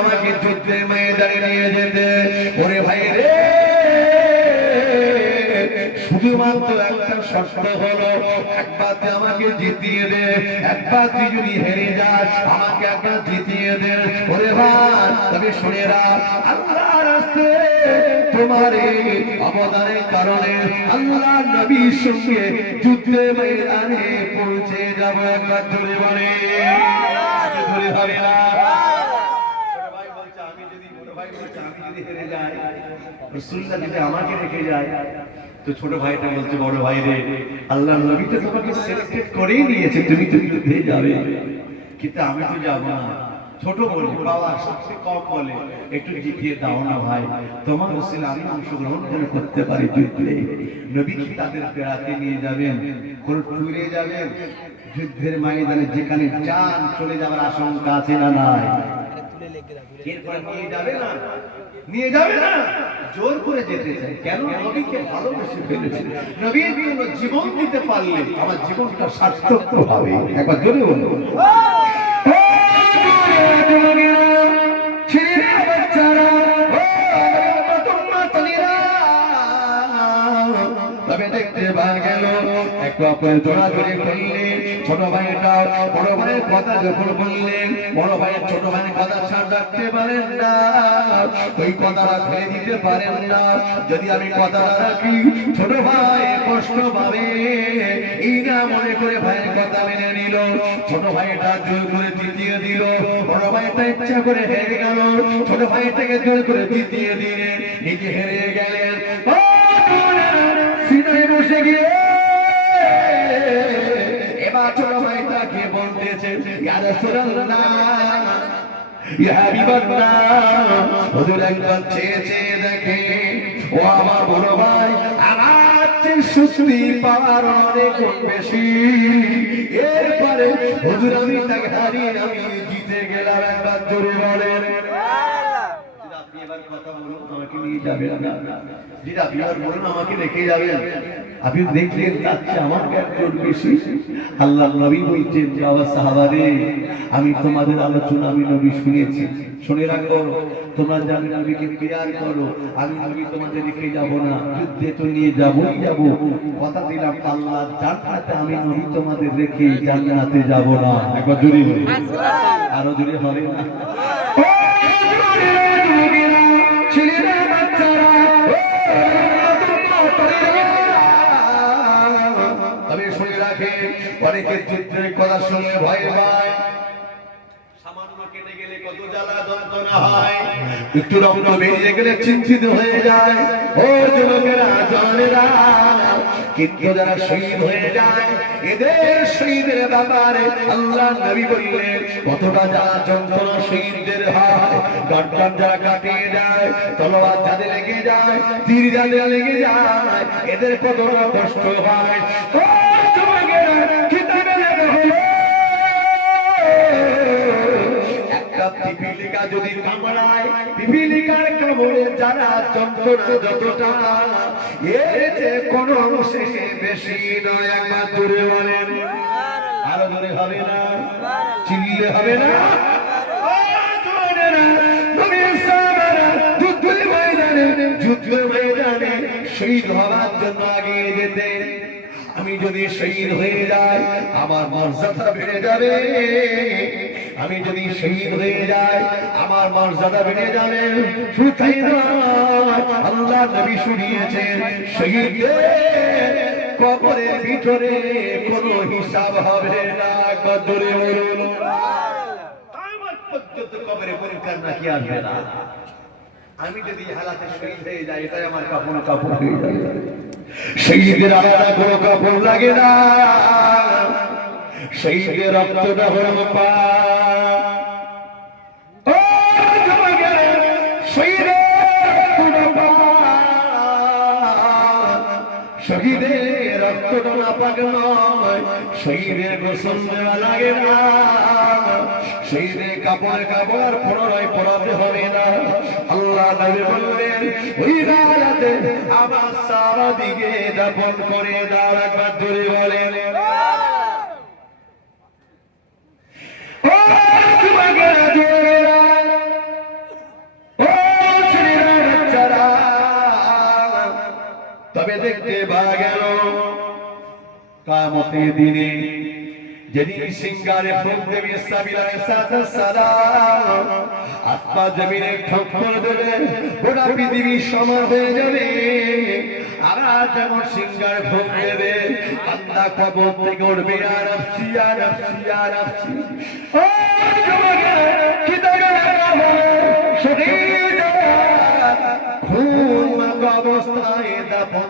আমাকে যুদ্ধের ময়দানে নিয়ে যেতে। ওরে ভাই রে, শুধুমাত্র একটা শর্ত হলো একবার আমাকে জিতিয়ে দে একবার তুই যদি হেরে যাস, আমাকে একবার জিতিয়ে দে। ওরে ভাই, তবে শুনেরা আল্লাহ রাস্তে তোমার অবদানের কারণে আল্লাহ নবীর সঙ্গে যুদ্ধে ময়দানে পৌঁছে যাব, একবার জোরে বলে না আমাকে রেখে যায় তো ছোট ভাইটা বলছে বড় ভাই রে আল্লাহ নবী তো তোমাকে সিলেক্টেড করেই নিয়েছে তুমি তুমি যুদ্ধে যাবে কিন্তু আমি তো যাব না ছোট বলে বাবা সবচেয়ে কম বলে একটু জিতিয়ে দাও না ভাই তোমার রসুল আমি অংশগ্রহণ করে করতে পারি যুদ্ধে নবী কি তাদের বেড়াতে নিয়ে যাবেন কোন টুরে যাবেন যুদ্ধের ময়দানে যেখানে যান, চলে যাওয়ার আশঙ্কা আছে না নাই? তবে দেখতে পাওয়া গেল একটু আপনার জোড়াজোড়ি করলেন ছোট ভাইটা বড় ভাইয়ের কথা যখন বললেন, বড় ভাইয়ের ছোট ভাইয়ের কথা ছাড় রাখতে পারেন না। ওই কথাটা ফেলে দিতে পারেন না। যদি আমি কথাটা রাখি, ছোট ভাই কষ্ট পাবে। এই না মনে করে ভাইয়ের কথা মেনে নিল। ছোট ভাইটা জোর করে দ্বিতীয় দিল। বড় ভাইটা ইচ্ছা করে হেরে গেল। ছোট ভাইটাকে জোর করে দ্বিতীয় দিলেন। নিজে হেরে গেলেন। বলতেছে ইয়া রাসূলুল্লাহ হাবিবাল্লাহ হুজুর একবার চেয়ে চেয়ে দেখে ও আমার বড় ভাই আমার সুস্থি পাওয়ার অনেক বেশি। এরপরে হুজুর আমি তাকে হারিয়ে আমি জিতে গেলাম একবার জোরে বলেন। আপনি এবার কথা বলুন আমাকে নিয়ে যাবেন আপনি এবার বলুন আমাকে রেখে যাবেন? আপনি দেখলেন যাচ্ছে আমাকে একজন বেশি? আল্লাহ নবী বলছেন আবার সাহাবারে আমি তোমাদের আলোচনা আমি নবী শুনেছি। শুনে রাখো তোমরা জানি নবীকে প্রেয়ার করো। আমি নবী তোমাদের রেখে যাব না যুদ্ধে তো নিয়ে যাবই যাব। কথা দিলাম আল্লাহ জান্নাতে আমি নবী তোমাদের রেখে জান্নাতে যাব না। একবার জুড়ে আরও জুড়ে হবে না? অনেকে যুদ্ধের কথা শুনলে ভয় পায়। সামান্য কেটে গেলে কত জ্বালা যন্ত্রণা হয়। একটু রক্ত বেরিয়ে গেলে চিন্তিত হয়ে যায়। ও যুবকেরা জনেরা কিন্তু যারা শহীদ হয়ে যায় এদের শহীদের ব্যাপারে আল্লাহ নবী বললেন কতটা জ্বালা যন্ত্রণা শহীদদের হয়। গর্দান যারা কাটিয়ে যায় তলোয়ার যাদের লেগে যায় তীর যাদের লেগে যায় এদের কতটা কষ্ট হয়। পিপিলিকা যদি কামড়ায়, পিপিলিকার কামড়ে যারা যতটা, এর যে অংশে বেশি নয়, একবার দূরে বলেন। আরও দূরে হবে না? চিল্লে হবে না? আমি যদি শহীদ হয়ে যাই, আমার মর্যাদা বেড়ে যাবে। আমি যদি শহীদ হয়ে যাই, আমার মর্যাদা বেড়ে যাবে। আল্লাহ নবী শুনিয়েছেন শহীদদের কবরের হিসাব হবে না। কদরে কবরে হালাতে শহীদ হয়ে যাই, এটাই আমার কাপড় আলাদা কোনো কাপড় লাগে না। শহীদের রক্তটা হলো পা রক্তটা না শহীদের গোসল দেওয়া লাগে না শরীরে কাপড় কাপড় পুনরায় পড়াতে হবে না আল্লাহ নবী বললেন ওই রাতে আমার সারা দাপন করে দাও একবার ধরে বলেন। কেয়ামতের দিনে। যেদিন সিঙ্গারে ফুল দেবী সাবিলা সাদা সালাম আসমান জমিনে ঠক্কর দেবে গোটা পৃথিবী সমান যাবে। কবর থেকে আর আপসি অবস্থায় করা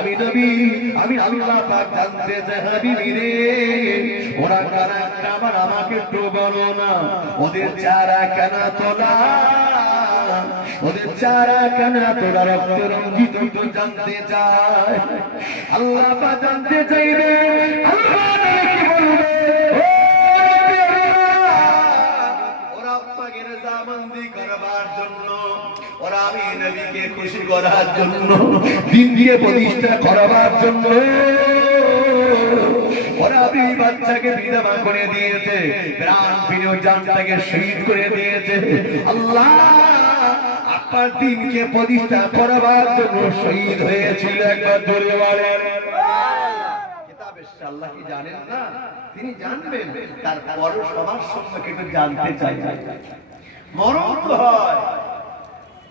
আমি নবী, আমি আল্লাহ পাক জানতে চাই হাবিবি রে। ওরা কারা আবার আমাকে বলো না। ওদের চারা কেন তোলা, ওদের চারা কেন তোরা রক্ত রঞ্জিত জানতে চায় আল্লাহ জানতে চাইবে, আল্লাহ নবীকে খুশি করার জন্য দিন দিয়ে প্রতিষ্ঠা করাবার জন্য। ওরা আমি বাচ্চাকে বিধবা করে দিয়েছে প্রাণ প্রিয় জানটাকে শহীদ করে দিয়েছে। আল্লাহ আপনার দিনকে প্রতিষ্ঠা করাবার জন্য শহীদ হয়েছিল একবার ধরে বলেন। আল্লাহ কি জানেন না? তিনি জানবেন তারপর সবার সম্পর্কে একটু জানতে চাই। মরণ তো হয়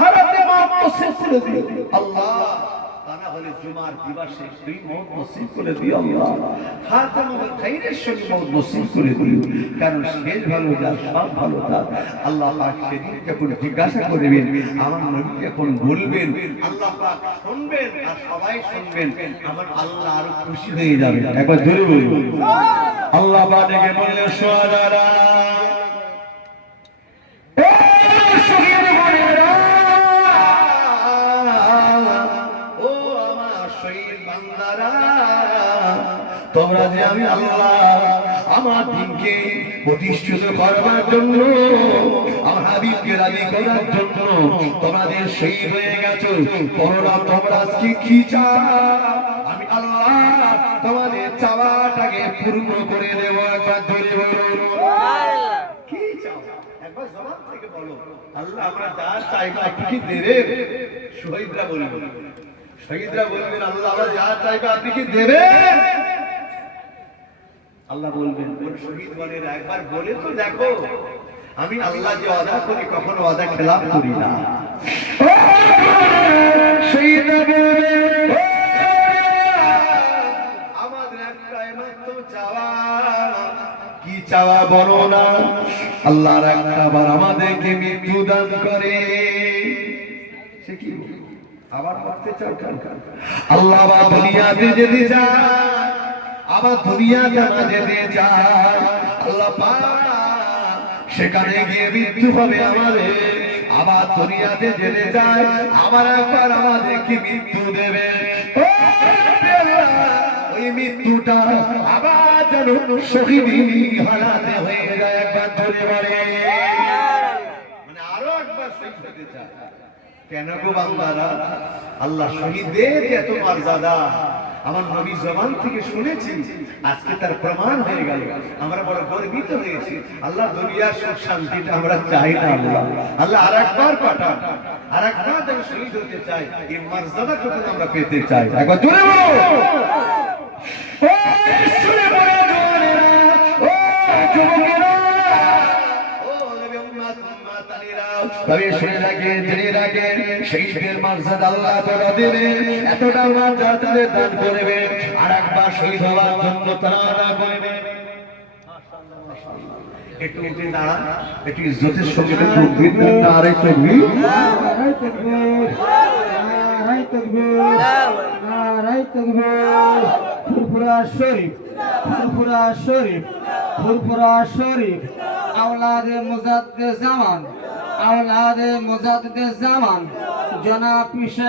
হারাতে নসিব করে দিও। আল্লাহ তা জুমার দিবসে তুই মওত নসিব করে দিও আল্লাহ। খাতামুল খাইরের সঙ্গে মওত নসিব করে দিও। কারণ শেষ ভালো যার সব ভালো তার আল্লাহ পাক সেদিন যখন জিজ্ঞাসা করবেন আমার নবী যখন বলবেন আল্লাহ পাক শুনবেন আর সবাই শুনবেন আমার আল্লাহ আরও খুশি হয়ে যাবে। একবার জোরে বলুন। আল্লাহ পাক ডেকে বললেন সোহাদারা তোমরা যে আমি আল্লাহ আমার দিনকে প্রতিষ্ঠিত করবার জন্য, আমার হাবিবকে রাজি করার জন্য তোমাদের শহীদ হয়ে গেছো করোনা তোমরা আজকে কি চাও? আমি আল্লাহ তোমাদের চাওয়াটাকে পূর্ণ করে দেব, একবার জোরে একবার বলো। আল্লাহ, আমরা যা চাইব আপনি কি দেবেন? শহীদরা বলবেন। শহীদরা বলবেন, আল্লাহ, আমরা যা চাইব আপনি কি দেবেন? আল্লাহ বলবেন কোন শহীদ একবার বলে তো দেখো আমি আল্লাহ যে অদা করি কখনো অদা খেলাপ করি না। আমাদের মাত্র চাওয়া কি চাওয়া বলো না? আল্লাহর একটা বার আমাদেরকে মৃত্যু দান করে। সে কি আবার করতে চাও? আল্লাহ বা দুনিয়াতে যেতে চায়। আবার দুনিয়াতে যেতে চায়। আল্লাহ সেখানে গিয়ে মৃত্যু হবে আমাদের। আবার দুনিয়াতে যেতে যায় আবার একবার আমাদেরকে মৃত্যু দেবে। ওই মৃত্যুটা আবার যেন শহীদি হারাতে হয়ে যায় একবার ধরে বলে। মানে আরও একবার শহীদ কেন গো বাংলারা আল্লাহ শহীদদের যে এত মর্যাদা আমার নবী জবান থেকে শুনেছি, আজকে তার প্রমাণ হয়ে গেল। আমরা বড় গর্বিত হয়েছি। আল্লাহ দুনিয়ার সুখ শান্তিটা আমরা চাই না, আল্লাহ। আল্লাহ আর একবার পাঠান আর একবার যেন শহীদ হতে চাই এই মর্যাদা কত আমরা পেতে চাই? একবার জোরে তবে শুনে রাখেন, জেনে রাখেন শহীদদের মর্যাদা আল্লাহ তাআলা দেবেন এতটা মর্যাদা তাদের দান করবেন আর একবার শহীদ হওয়ার জন্য তারা তকবীর ফুরফুরা শরীফ শরীফ, ফুরফুরা শরীফ। আওলাদে মুজাদ্দে জামান আওলাদে মুজাদ জামান। পিসে